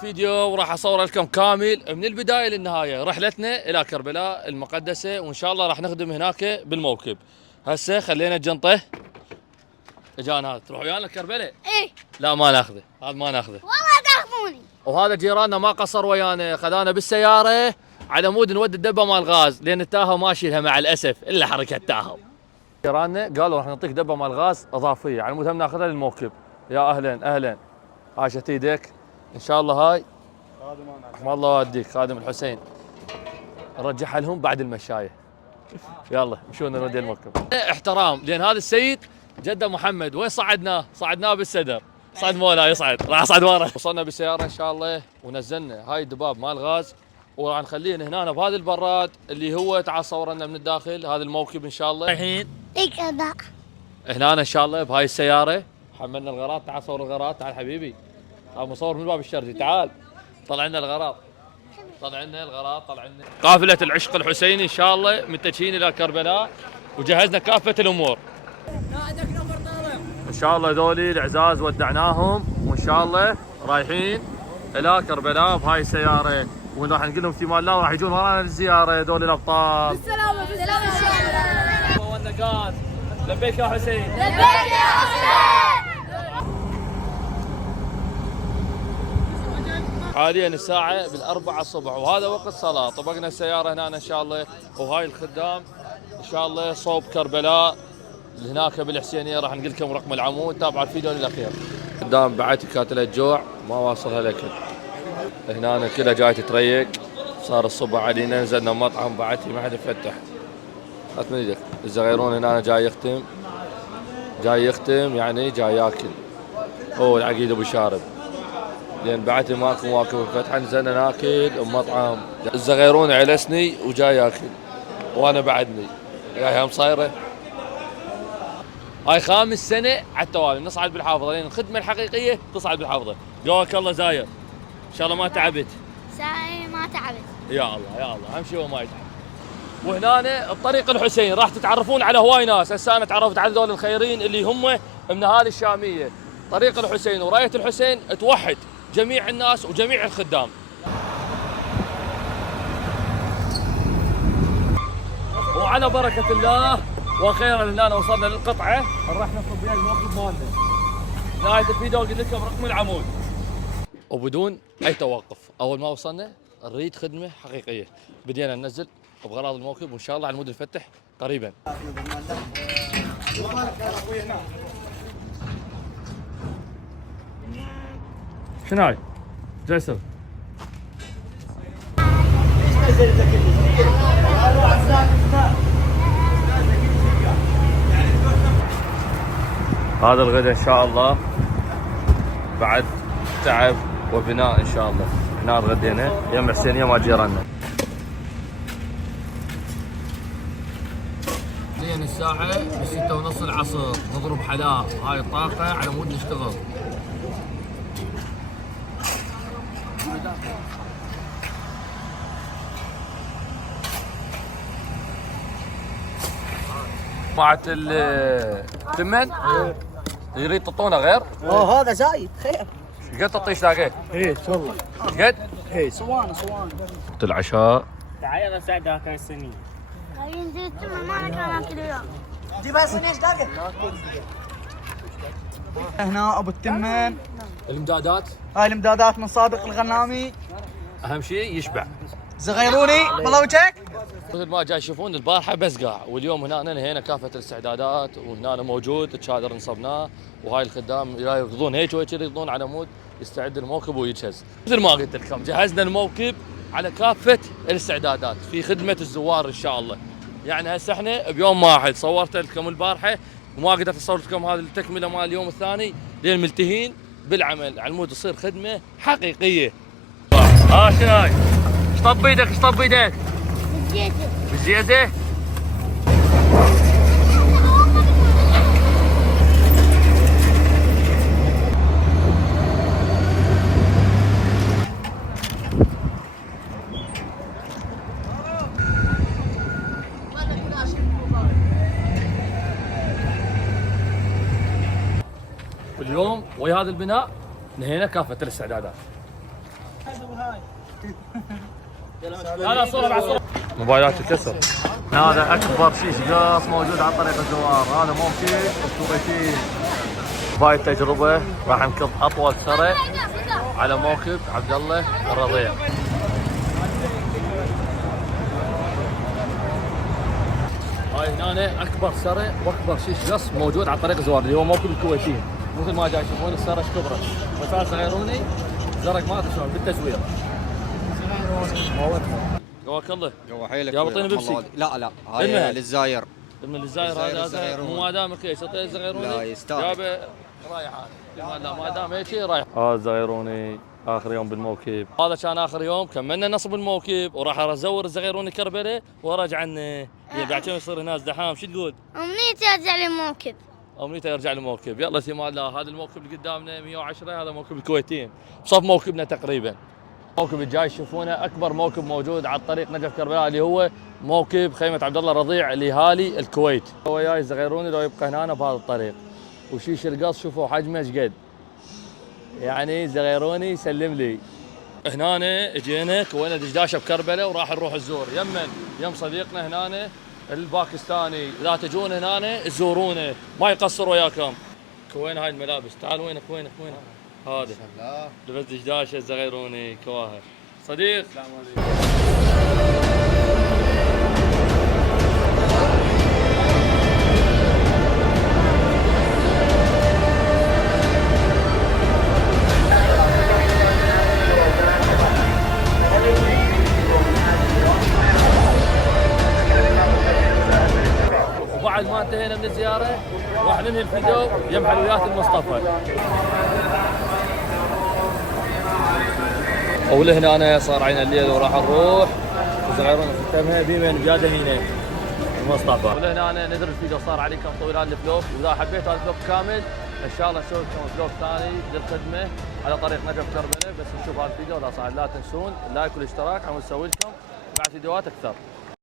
فيديو وراح اصور لكم كامل من البدايه للنهايه رحلتنا الى كربلاء المقدسه، وان شاء الله راح نخدم هناك بالموكب. هسه خلينا الجنطه اجانا هذا تروح ويانا كربلاء؟ ايه لا ما ناخذه، هذا ما ناخذه والله تاخذوني. وهذا جيراننا ما قصر ويانا، خذانا بالسياره على مود نودي الدبه مال غاز، لان التاهو ما شيلها مع الاسف الا حركه تاهو. جيراننا قالوا راح نعطيك دبه مال غاز اضافيه على مود هم ناخذها للموكب. يا اهلا اهلا، عاشت ايدك ان شاء الله. هاي والله يوديك خادم الحسين، نرجعها لهم بعد المشايه. يلا مشونا نودي الموكب. احترام، لان هذا السيد جده محمد وين صعدناه؟ صعدناه بالسدر. صعد مولا يصعد، راح اصعد ورا. وصلنا بالسياره ان شاء الله ونزلنا هاي الدباب مال غاز، وراح نخليه هنا بهذا البراد اللي هو تعال صور لنا من الداخل هذا الموكب ان شاء الله. الحين اي كذا هنا ان شاء الله بهاي السياره حملنا الغراض. تعال صور الغراض، تعال حبيبي. هذا مصور من باب الشرجي، تعال طلع لنا الغراض. طلع لنا الغراض، طلع لنا قافله العشق الحسيني ان شاء الله متجهين الى كربلاء، وجهزنا كافه الامور. ان شاء الله ذولي العزاز ودعناهم، وان شاء الله رايحين الى كربلاء بهاي السياره، وراح نقول لهم في امان الله وراح يجون ورانا للزياره ذولي الابطال. بالسلامه بالسلامه. والنقاط لبيك يا حسين. لبيك يا حسين. حاليا الساعة بالأربعة الصبح وهذا وقت صلاة. طبقنا السيارة هنا إن شاء الله، وهاي الخدام إن شاء الله صوب كربلاء هناك بالحسينية. راح نقول لكم رقم العمود، تابعوا الفيديو للأخير. قدام بعتي كاتلة جوع ما واصلها الأكل. هنا كلها جاي تتريق، صار الصبح علينا. نزلنا مطعم بعتي ما حد يفتح. هات من ايدك. الزغيرون هنا جاي يختم، جاي يختم يعني جاي ياكل. هو العقيد ابو شارب، لان بعتي ماكو مواكب الفتحه. نزلنا ناكل بمطعم. الزغيرون علسني وجاي ياكل وانا بعدني. يا هم صايره. هاي خامس سنه على التوالي نصعد بالحافظه، لان الخدمه الحقيقيه تصعد بالحافظه. قواك الله زاير، ان شاء الله ما تعبت. ساي ما تعبت. يا الله يا الله، اهم شيء هو ما يتعب. وهنا الطريق الحسين راح تتعرفون على هواي ناس. هسه انا تعرفت على ذول الخيرين اللي هم من اهالي الشاميه. طريق الحسين ورايه الحسين توحد جميع الناس وجميع الخدام. وعلى بركه الله وخيرا هنا وصلنا للقطعه راح نصب بها الموقف مالنا. نهايه الفيديو قلت لكم رقم العمود وبدون اي توقف. اول ما وصلنا نريد خدمه حقيقيه، بدينا ننزل بغراض الموكب، وان شاء الله على المود الفتح قريبا. شنو هاي؟ جيسر هذا الغداء ان شاء الله بعد تعب وبناء ان شاء الله. هنا غدينا يم حسينيه مع جيراننا. حاليا الساعة بستة ونص العصر، نضرب حلاق هاي الطاقة على مود نشتغل. مع التمن يريد تعطونا غير؟ هذا زايد خير. قد تعطيش لاقيت؟ ايه والله قد؟ ايه سوان. وقت العشاء تعال انا ساعدك هاي السنين. هاي نزلت ما كان اكل وياه. جيب هاي الصينية ايش داقة؟ هنا ابو التمن. الامدادات هاي الامدادات من صادق الغنامي. اهم شيء يشبع. زغيروني بالله وجهك. مثل ما جاي تشوفون البارحه بس قاع، واليوم هنا نهينا كافه الاستعدادات، وهنا موجود الشادر نصبناه، وهاي الخدام يركضون هيك وهيك يركضون على مود يستعد الموكب ويجهز. مثل ما قلت لكم جهزنا الموكب على كافه الاستعدادات في خدمه الزوار ان شاء الله. يعني هسه احنا بيوم واحد صورت لكم البارحه وما قدرت اصور لكم هذه التكمله مال اليوم الثاني، لان ملتهين بالعمل على مود تصير خدمه حقيقيه. شنو هاي؟ ايش طب ايدك؟ ايش طب ايدك؟ زيته. بزياده؟ اليوم ويا هذا البناء نهينا كافه الاستعدادات. لا صورة بعد صورة. موبايلات الكسر. هذا اكبر شيش قاص موجود على طريق الزوار، هذا ممكن الكويتي. بهاي التجربة راح نكض اطول سرة على موكب عبد الله الرضيع. هاي هنا اكبر سرة واكبر شيش قص موجود على طريق الزوار اللي هو موكب الكويتيين. مثل ما جاي تشوفون السرة ايش كبرت. بس صغيروني زرق ما ادري شلون بالتصوير. قواك الله. قوا حيلك يا بطيني بيبسي. لا هاي للزاير. من الجزائر هذا مو ما دام رخيص تعطيه الزغيروني. لا يستاهل. جابه رايح هذا ما دام هيك رايح. هذا الزغيروني اخر يوم بالموكب. هذا كان اخر يوم كملنا نصب الموكب وراح ازور الزغيروني كربله ورجع عنه. بعد كم يصير هنا ازدحام شو تقول؟ أمنيتي أرجع للموكب. امنيته يرجع الموكب. يلا سيما الله. هذا الموكب اللي قدامنا 110 هذا موكب الكويتيين بصف موكبنا تقريبا. الموكب الجاي تشوفونه اكبر موكب موجود على الطريق نجف كربلاء اللي هو موكب خيمه عبد الله الرضيع لاهالي الكويت. هو جاي الزغيروني لو يبقى هنا بهذا الطريق. وشيش القص شوفوا حجمه ايش قد. يعني زغيروني سلم لي. هنا اجينا كوينا دشداشه بكربلاء وراح نروح الزور يم صديقنا هنا الباكستاني. اذا تجون هنا تزورونه ما يقصر وياكم. كوين هاي الملابس. تعال وينك هذا لبس دشداشه الزغيروني كواهر صديق. السلام عليكم. وبعد ما انتهينا من الزياره راح ننهي الفيديو يم حلويات المصطفى. ولهنا انا صار عين الليل وراح نروح وزغيرون ختمها بمن جاده هنا المصطفى. ولهنا انا ندري الفيديو صار عليكم طويل الفلوق. واذا حبيتوا هذا الفلوق كامل ان شاء الله نسوي لكم فلوق ثاني للخدمه على طريق نجف كربلاء. بس نشوف هذا الفيديو لا تنسون اللايك والاشتراك عم نسوي لكم بعد فيديوهات اكثر.